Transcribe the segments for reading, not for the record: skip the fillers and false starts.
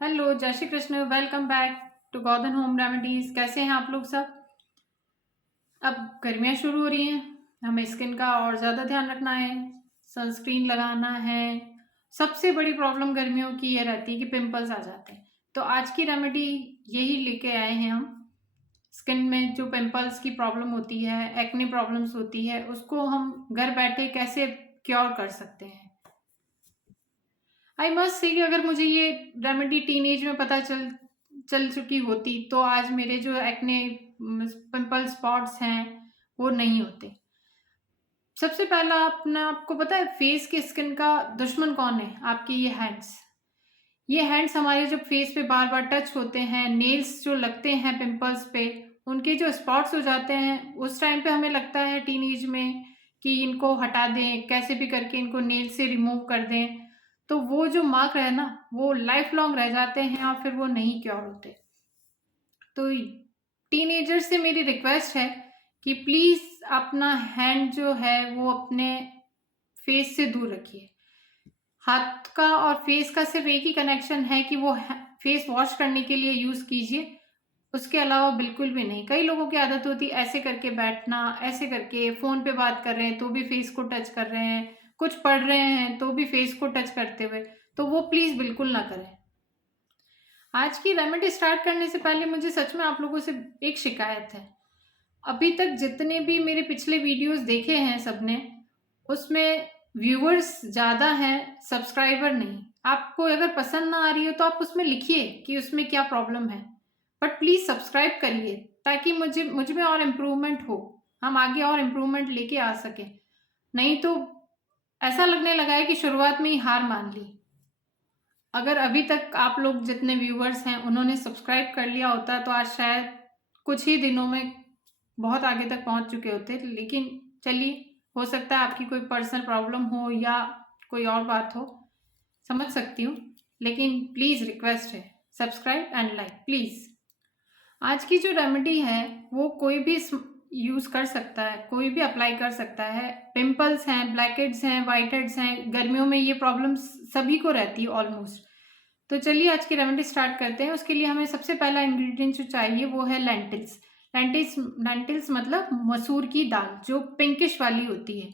Hello, जय Shri Krishna. Welcome back to Godhan home remedies. कैसे हैं आप लोग सब? अब गर्मियाँ शुरू हो रही हैं, हमें स्किन का और ज़्यादा ध्यान रखना है, सनस्क्रीन लगाना है। सबसे बड़ी प्रॉब्लम गर्मियों की ये रहती है कि पिंपल्स आ जाते हैं। तो आज की रेमेडी यही लेके आए हैं हम। स्किन में जो पिंपल्स की प्रॉब्लम होती है, एक्ने प्रॉब्लम्स होती है, उसको हम घर बैठे कैसे क्योर कर सकते हैं। आई मस्ट से कि अगर मुझे ये रेमेडी टीनेज में पता चल चुकी होती तो आज मेरे जो एक्ने पिंपल स्पॉट्स हैं वो नहीं होते। सबसे पहला अपना आपको पता है फेस की स्किन का दुश्मन कौन है? आपकी ये हैंड्स। ये हैंड्स हमारे जब फेस पे बार बार टच होते हैं, नेल्स जो लगते हैं पिंपल्स पे, उनके जो स्पॉट्स हो जाते हैं, उस टाइम पे हमें लगता है टीनेज में कि इनको हटा दें, कैसे भी करके इनको नेल से रिमूव कर दें। तो वो जो मार्क है ना, वो लाइफ लॉन्ग रह जाते हैं और फिर वो नहीं क्योर होते। तो टीनेजर से मेरी रिक्वेस्ट है कि प्लीज अपना हैंड जो है वो अपने फेस से दूर रखिए। हाथ का और फेस का सिर्फ एक ही कनेक्शन है कि वो फेस वॉश करने के लिए यूज कीजिए, उसके अलावा बिल्कुल भी नहीं। कई लोगों की आदत होती है ऐसे करके बैठना, ऐसे करके फोन पे बात कर रहे हैं तो भी फेस को टच कर रहे हैं, कुछ पढ़ रहे हैं तो भी फेस को टच करते हुए। तो वो प्लीज बिल्कुल ना करें। आज की रेमेडी स्टार्ट करने से पहले मुझे सच में आप लोगों से एक शिकायत है। अभी तक जितने भी मेरे पिछले वीडियोस देखे हैं सबने, उसमें व्यूअर्स ज़्यादा हैं, सब्सक्राइबर नहीं। आपको अगर पसंद ना आ रही है तो आप उसमें लिखिए कि उसमें क्या प्रॉब्लम है, बट प्लीज़ सब्सक्राइब करिए ताकि मुझ में और इम्प्रूवमेंट हो, हम आगे और इम्प्रूवमेंट लेके आ सकें। नहीं तो ऐसा लगने लगा है कि शुरुआत में ही हार मान ली। अगर अभी तक आप लोग जितने व्यूअर्स हैं उन्होंने सब्सक्राइब कर लिया होता तो आज शायद कुछ ही दिनों में बहुत आगे तक पहुंच चुके होते। लेकिन चलिए, हो सकता है आपकी कोई पर्सनल प्रॉब्लम हो या कोई और बात हो, समझ सकती हूँ। लेकिन प्लीज़ रिक्वेस्ट है, सब्सक्राइब एंड लाइक प्लीज़। आज की जो रेमेडी है वो कोई भी यूज़ कर सकता है, कोई भी अप्लाई कर सकता है। पिंपल्स हैं, ब्लैक हेड्स हैं, वाइट हेड्स हैं, गर्मियों में ये प्रॉब्लम सभी को रहती है ऑलमोस्ट। तो चलिए आज की रेमेडी स्टार्ट करते हैं। उसके लिए हमें सबसे पहला इंग्रेडिएंट जो चाहिए वो है लेंटिल्स। लेंटिल्स मतलब मसूर की दाल, जो पिंकिश वाली होती है।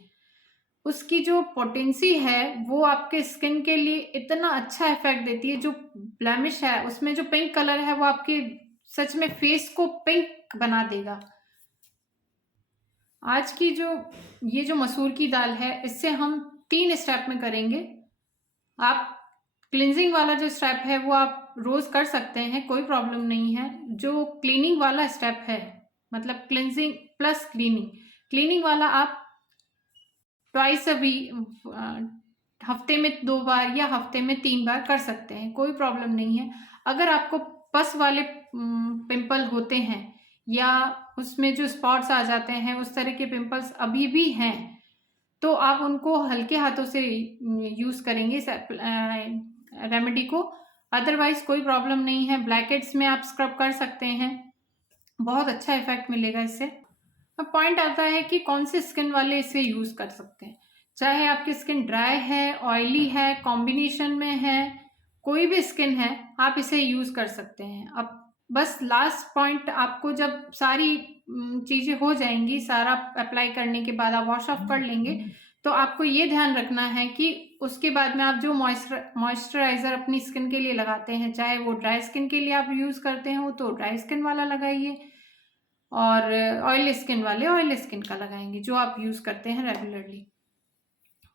उसकी जो पोटेंसी है वो आपके स्किन के लिए इतना अच्छा इफेक्ट देती है। जो ब्लेमिश है उसमें जो पिंक कलर है वो आपके सच में फेस को पिंक बना देगा। आज की ये जो मसूर की दाल है, इससे हम 3 स्टेप में करेंगे। आप क्लिनजिंग वाला जो स्टेप है वो आप रोज कर सकते हैं, कोई प्रॉब्लम नहीं है। जो क्लीनिंग वाला स्टेप है, मतलब क्लिनजिंग प्लस क्लीनिंग वाला आप ट्वाइस अ वीक, हफ्ते में 2 बार या हफ्ते में 3 बार कर सकते हैं, कोई प्रॉब्लम नहीं है। अगर आपको पस वाले पिंपल होते हैं या उसमें जो स्पॉट्स आ जाते हैं, उस तरह के पिंपल्स अभी भी हैं, तो आप उनको हल्के हाथों से यूज करेंगे रेमेडी को। अदरवाइज कोई प्रॉब्लम नहीं है। ब्लैकेट्स में आप स्क्रब कर सकते हैं, बहुत अच्छा इफेक्ट मिलेगा इससे। अब पॉइंट आता है कि कौन से स्किन वाले इसे यूज कर सकते हैं। चाहे आपकी स्किन ड्राई है, ऑयली है, कॉम्बिनेशन में है, कोई भी स्किन है, आप इसे यूज कर सकते हैं। अब बस लास्ट पॉइंट, आपको जब सारी चीजें हो जाएंगी, सारा अप्लाई करने के बाद आप वॉश ऑफ कर लेंगे, तो आपको ये ध्यान रखना है कि उसके बाद में आप जो मॉइस्चराइजर अपनी स्किन के लिए लगाते हैं, चाहे वो ड्राई स्किन के लिए आप यूज करते हो तो ड्राई स्किन वाला लगाइए, और ऑयल स्किन वाले ऑयल स्किन का लगाएंगे जो आप यूज करते हैं रेगुलरली।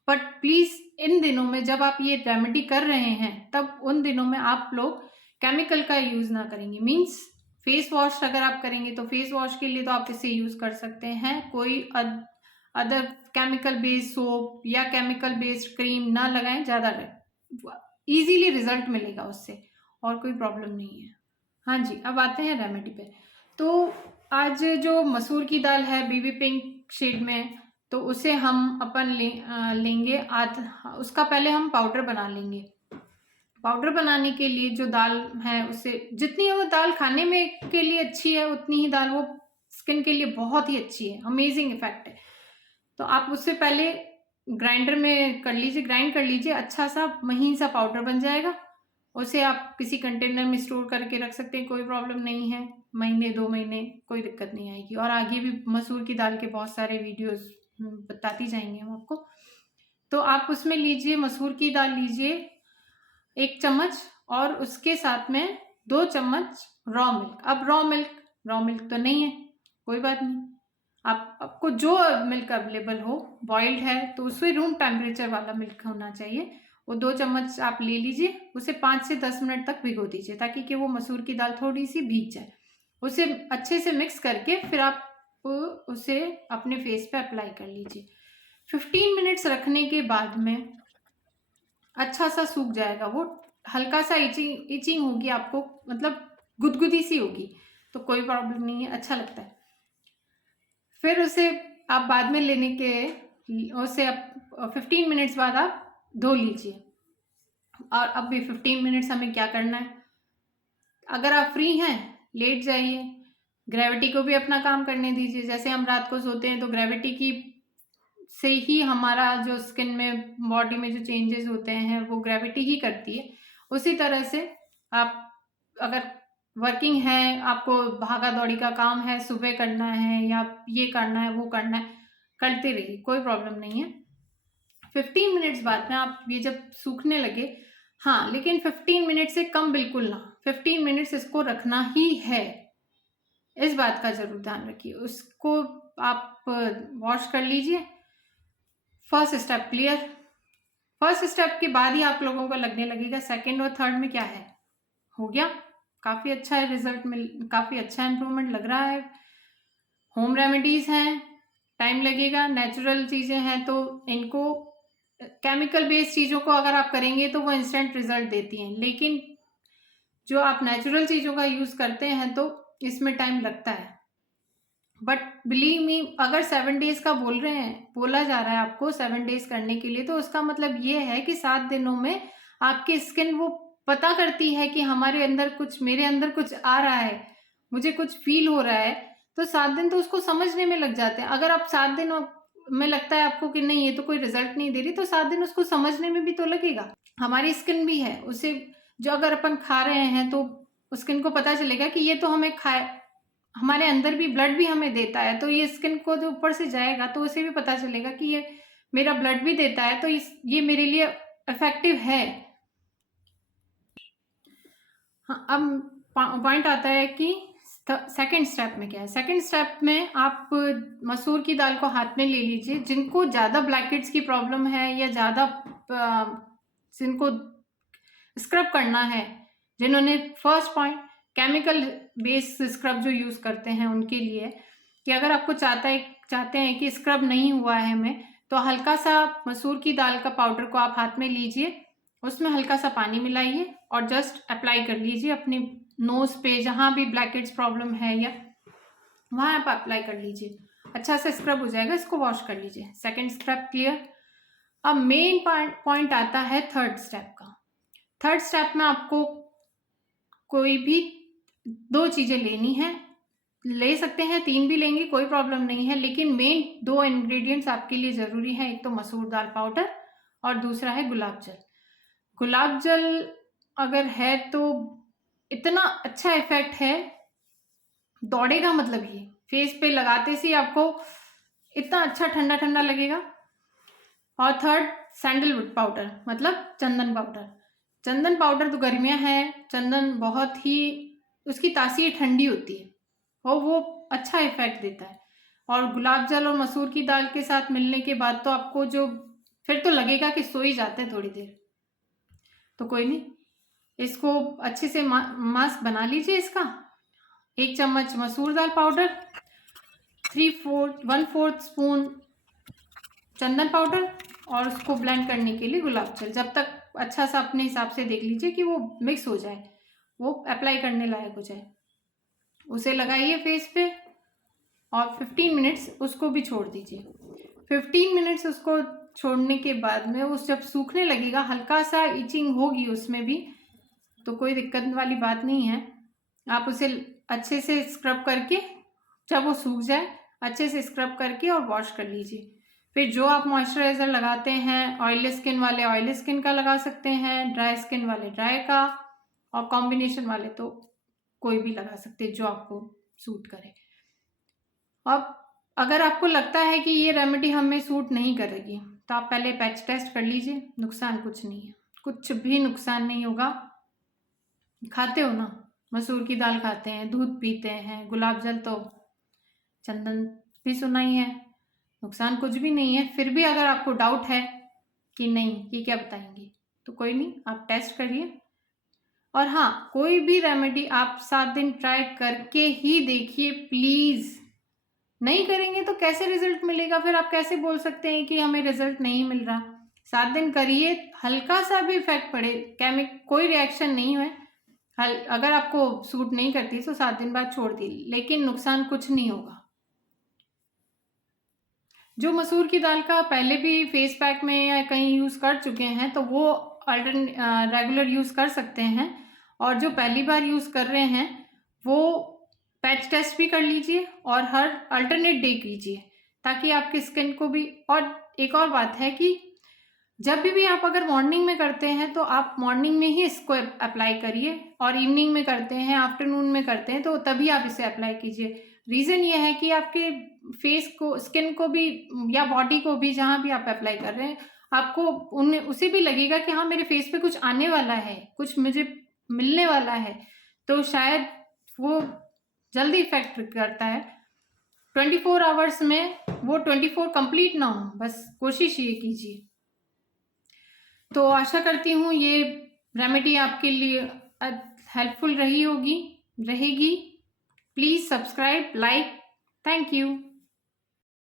बट प्लीज इन दिनों में जब आप ये रेमेडी कर रहे हैं, तब उन दिनों में आप लोग केमिकल का यूज ना करेंगे। मीन्स फेस वॉश अगर आप करेंगे तो फेस वॉश के लिए तो आप इसे यूज कर सकते हैं, कोई अदर केमिकल बेस्ड सोप या केमिकल बेस्ड क्रीम ना लगाएं, ज्यादा इजीली रिजल्ट मिलेगा उससे, और कोई प्रॉब्लम नहीं है। हाँ जी, अब आते हैं रेमेडी पे। तो आज जो मसूर की दाल है बेबी पिंक शेड में, तो उसे हम लेंगे उसका पहले हम पाउडर बना लेंगे। पाउडर बनाने के लिए जो दाल है, उससे जितनी वो दाल खाने में के लिए अच्छी है, उतनी ही दाल वो स्किन के लिए बहुत ही अच्छी है, अमेजिंग इफेक्ट है। तो आप उससे पहले ग्राइंड कर लीजिए, अच्छा सा महीन सा पाउडर बन जाएगा। उसे आप किसी कंटेनर में स्टोर करके रख सकते हैं, कोई प्रॉब्लम नहीं है। महीने 2 महीने कोई दिक्कत नहीं आएगी। और आगे भी मसूर की दाल के बहुत सारे वीडियोस बताती जाएंगे हम आपको। तो आप उसमें लीजिए, मसूर की दाल लीजिए 1 चम्मच, और उसके साथ में 2 चम्मच रॉ मिल्क। अब रॉ मिल्क तो नहीं है, कोई बात नहीं, आपको जो मिल्क अवेलेबल हो, बॉइल्ड है तो उसमें रूम टेम्परेचर वाला मिल्क होना चाहिए, वो 2 चम्मच आप ले लीजिए। उसे 5 से 10 मिनट तक भिगो दीजिए ताकि कि वो मसूर की दाल थोड़ी सी भीग जाए। उसे अच्छे से मिक्स करके फिर आप उसे अपने फेस पे अप्लाई कर लीजिए। 15 मिनट्स रखने के बाद में अच्छा सा सूख जाएगा वो, हल्का सा इचिंग होगी आपको, मतलब गुदगुदी सी होगी, तो कोई प्रॉब्लम नहीं है, अच्छा लगता है। फिर उसे आप बाद में लेने के उसे आप 15 मिनट्स बाद आप धो लीजिए। और अब भी 15 मिनट्स हमें क्या करना है, अगर आप फ्री हैं लेट जाइए, ग्रेविटी को भी अपना काम करने दीजिए। जैसे हम रात को सोते हैं तो ग्रेविटी की से ही हमारा जो स्किन में, बॉडी में जो चेंजेस होते हैं वो ग्रेविटी ही करती है। उसी तरह से आप अगर वर्किंग है, आपको भागा दौड़ी का काम है, सुबह करना है या ये करना है वो करना है, करते रहिए, कोई प्रॉब्लम नहीं है। 15 मिनट्स बाद में आप ये जब सूखने लगे, हाँ लेकिन 15 मिनट से कम बिल्कुल ना, 15 मिनट्स इसको रखना ही है, इस बात का जरूर ध्यान रखिए। उसको आप वॉश कर लीजिए। First step clear. First step के बाद ही आप लोगों को लगने लगेगा सेकंड और थर्ड में क्या है, हो गया, काफ़ी अच्छा है रिजल्ट, काफ़ी अच्छा इम्प्रूवमेंट लग रहा है। होम रेमेडीज़ हैं, टाइम लगेगा, नेचुरल चीज़ें हैं, तो इनको केमिकल बेस्ड चीज़ों को अगर आप करेंगे तो वो इंस्टेंट रिजल्ट देती हैं, लेकिन जो आप नेचुरल चीज़ों का यूज़ करते हैं तो इसमें टाइम लगता है। बट बिलीव मी, अगर 7 डेज का बोला जा रहा है आपको 7 डेज करने के लिए, तो उसका मतलब ये है कि 7 दिनों में आपकी स्किन वो पता करती है कि मेरे अंदर कुछ आ रहा है, मुझे कुछ फील हो रहा है, तो 7 दिन तो उसको समझने में लग जाते हैं। अगर आप 7 दिन में लगता है आपको कि नहीं ये तो कोई रिजल्ट नहीं दे रही, तो 7 दिन उसको समझने में भी तो लगेगा। हमारी स्किन भी है, उसे जो अगर अपन खा रहे हैं तो स्किन को पता चलेगा कि ये तो हमें हमारे अंदर भी ब्लड भी हमें देता है, तो ये स्किन को जो ऊपर से जाएगा तो उसे भी पता चलेगा कि ये मेरा ब्लड भी देता है, तो ये मेरे लिए इफेक्टिव है। हाँ, अब पॉइंट आता है कि सेकंड स्टेप में क्या है। सेकंड स्टेप में आप मसूर की दाल को हाथ में ले लीजिए। जिनको ज़्यादा ब्लैकहेड्स की प्रॉब्लम है या ज़्यादा जिनको स्क्रब करना है, जिन्होंने first point chemical based scrub जो यूज़ करते हैं उनके लिए, कि अगर आपको चाहते हैं कि स्क्रब नहीं हुआ है हमें, तो हल्का सा मसूर की दाल का पाउडर को आप हाथ में लीजिए, उसमें हल्का सा पानी मिलाइए और जस्ट अप्लाई कर लीजिए अपने नोज पे, जहाँ भी ब्लैकहेड्स प्रॉब्लम है या वहाँ आप अप्लाई कर लीजिए, अच्छा से स्क्रब हो जाएगा। इसको वॉश कर लीजिए। Second step clear. अब मेन पॉइंट आता है थर्ड स्टेप का। थर्ड स्टेप में आपको कोई भी 2 चीज़ें लेनी है, ले सकते हैं 3 भी लेंगे, कोई प्रॉब्लम नहीं है, लेकिन मेन 2 इंग्रेडिएंट्स आपके लिए ज़रूरी है। एक तो मसूर दाल पाउडर और दूसरा है गुलाब जल। गुलाब जल अगर है तो इतना अच्छा इफेक्ट है, दौड़ेगा, मतलब ये फेस पे लगाते से आपको इतना अच्छा ठंडा ठंडा लगेगा। और थर्ड सैंडलवुड पाउडर, मतलब चंदन पाउडर। चंदन पाउडर तो गर्मियाँ हैं, चंदन बहुत ही उसकी तासीर ठंडी होती है और वो अच्छा इफेक्ट देता है। और गुलाब जल और मसूर की दाल के साथ मिलने के बाद तो आपको जो फिर तो लगेगा कि सो ही जाते हैं थोड़ी देर। तो कोई नहीं, इसको अच्छे से मास्क बना लीजिए। इसका 1 चम्मच मसूर दाल पाउडर, 1/4 स्पून चंदन पाउडर और उसको ब्लेंड करने के लिए गुलाब जल। जब तक अच्छा सा अपने हिसाब से देख लीजिए कि वो मिक्स हो जाए, वो अप्लाई करने लायक हो जाए, उसे लगाइए फेस पे और 15 मिनट्स उसको भी छोड़ दीजिए। 15 मिनट्स उसको छोड़ने के बाद में वो जब सूखने लगेगा, हल्का सा इचिंग होगी उसमें भी, तो कोई दिक्कत वाली बात नहीं है। आप उसे अच्छे से स्क्रब करके, जब वो सूख जाए अच्छे से स्क्रब करके और वॉश कर लीजिए। फिर जो आप मॉइस्चराइज़र लगाते हैं, ऑयली स्किन वाले ऑयली स्किन का लगा सकते हैं, ड्राई स्किन वाले ड्राई का, और कॉम्बिनेशन वाले तो कोई भी लगा सकते हैं जो आपको सूट करे। अब अगर आपको लगता है कि ये रेमेडी हमें सूट नहीं करेगी तो आप पहले पैच टेस्ट कर लीजिए, नुकसान कुछ नहीं है, कुछ भी नुकसान नहीं होगा। खाते हो ना, मसूर की दाल खाते हैं, दूध पीते हैं, गुलाब जल तो चंदन भी सुना ही है, नुकसान कुछ भी नहीं है। फिर भी अगर आपको डाउट है कि नहीं ये क्या बताएंगे, तो कोई नहीं, आप टेस्ट करिए। और हाँ, कोई भी रेमेडी आप 7 दिन ट्राई करके ही देखिए प्लीज़। नहीं करेंगे तो कैसे रिजल्ट मिलेगा? फिर आप कैसे बोल सकते हैं कि हमें रिजल्ट नहीं मिल रहा? 7 दिन करिए, हल्का सा भी इफेक्ट पड़े, कोई रिएक्शन नहीं हुए, अगर आपको सूट नहीं करती तो 7 दिन बाद छोड़ दी, लेकिन नुकसान कुछ नहीं होगा। जो मसूर की दाल का पहले भी फेस पैक में या कहीं यूज़ कर चुके हैं तो वो रेगुलर यूज़ कर सकते हैं, और जो पहली बार यूज़ कर रहे हैं वो पैच टेस्ट भी कर लीजिए और हर अल्टरनेट डे कीजिए, ताकि आपकी स्किन को भी। और एक और बात है कि जब भी आप अगर मॉर्निंग में करते हैं तो आप मॉर्निंग में ही इसको अप्लाई करिए, और इवनिंग में करते हैं, आफ्टरनून में करते हैं तो तभी आप इसे अप्लाई कीजिए। रीज़न ये है कि आपके फेस को, स्किन को भी या बॉडी को भी, जहाँ भी आप अप्लाई कर रहे हैं, आपको उनमें उसे भी लगेगा कि हाँ मेरे फेस पे कुछ आने वाला है, कुछ मुझे मिलने वाला है, तो शायद वो जल्दी इफेक्ट करता है। 24 आवर्स में वो 24 कंप्लीट ना हो, बस कोशिश ये कीजिए। तो आशा करती हूँ ये रेमेडी आपके लिए हेल्पफुल रही होगी, रहेगी। Please subscribe, like, thank you.